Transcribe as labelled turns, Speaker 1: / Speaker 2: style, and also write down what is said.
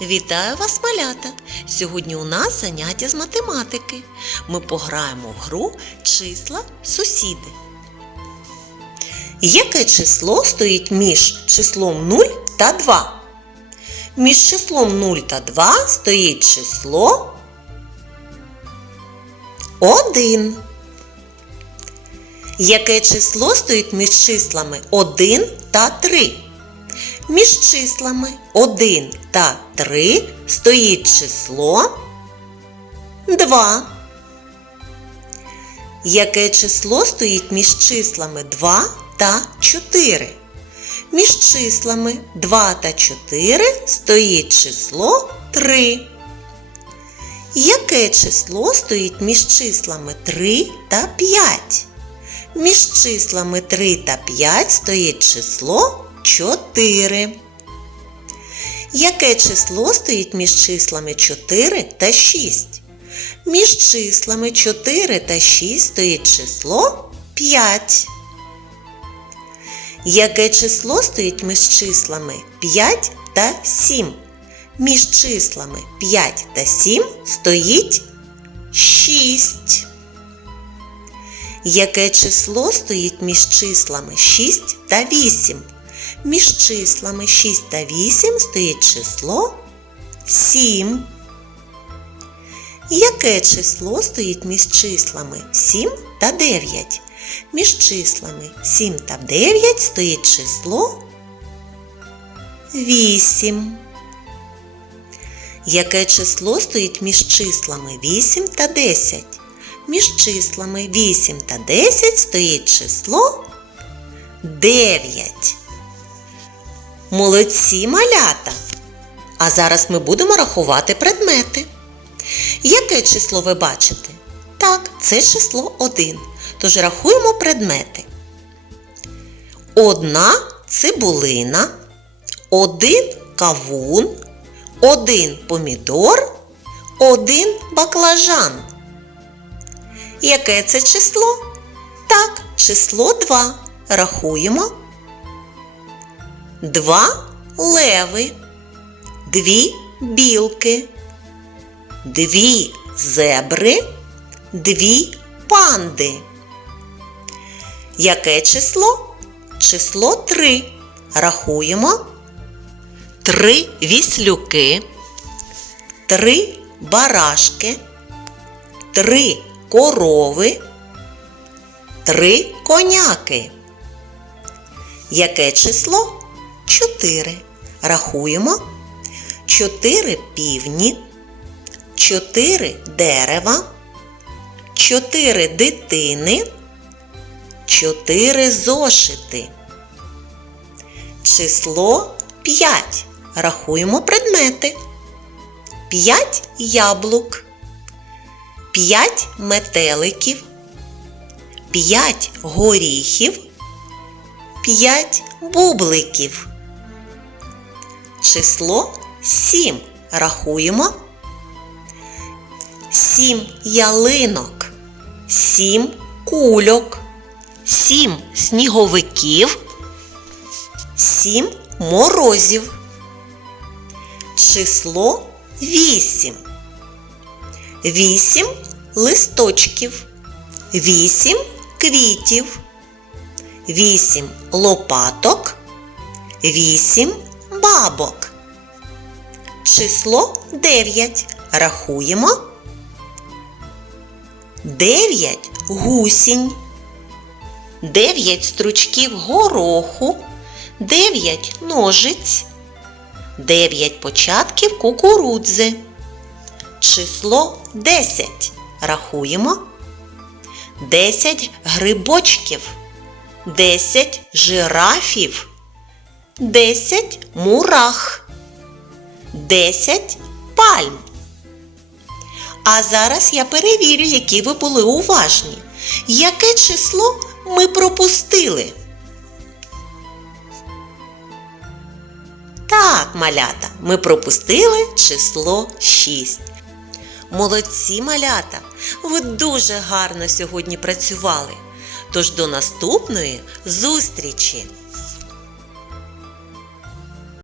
Speaker 1: Вітаю вас, малята! Сьогодні у нас заняття з математики. Ми пограємо в гру числа сусіди. Яке число стоїть між числом 0 та 2? Між числом 0 та 2 стоїть число 1. Яке число стоїть між числами 1 та 3? Між числами 1 та 3 стоїть число 2. Яке число стоїть між числами 2 та 4? Між числами 2 та 4 стоїть число 3. Яке число стоїть між числами 3 та 5? Між числами 3 та 5 стоїть число 4. Яке число стоїть між числами 4 та 6? Між числами 4 та 6 стоїть число 5. Яке число стоїть між числами 5 та 7? Між числами 5 та 7 стоїть 6. Яке число стоїть між числами 6 та 8? Між числами 6 та 8 стоїть число 7. Яке число стоїть між числами 7 та 9? Між числами 7 та 9 стоїть число 8. Яке число стоїть між числами 8 та 10? Між числами 8 та 10 стоїть число 9. Молодці малята! А зараз ми будемо рахувати предмети. Яке число ви бачите? Так, це число 1. Тож рахуємо предмети. Одна цибулина, один кавун, один помідор, один баклажан. Яке це число? Так, число 2. Рахуємо. Два леви, дві білки, дві зебри, дві панди. Яке число? Число 3. Рахуємо. Три віслюки, три барашки, три корови, три коняки. Яке число? Чотири. Рахуємо. Чотири півні, чотири дерева, чотири дитини, чотири зошити. Число 5. Рахуємо предмети. 5 яблук, 5 метеликів, 5 горіхів, 5 бубликів. Число 7. Рахуємо. 7 ялинок, 7 кульок, 7 сніговиків, 7 морозів. Число 8. 8 листочків, 8 квітів, 8 лопаток, 8 бабок. Число 9. Рахуємо. 9 гусінь, 9 стручків гороху, 9 ножиць, 9 початків кукурудзи. Число 10. Рахуємо. 10 грибочків, 10 жирафів, 10 мурах, 10 пальм. А зараз я перевірю, які ви були уважні. Яке число ми пропустили? Так, малята, ми пропустили число 6. Молодці малята! Ви дуже гарно сьогодні працювали. Тож до наступної зустрічі!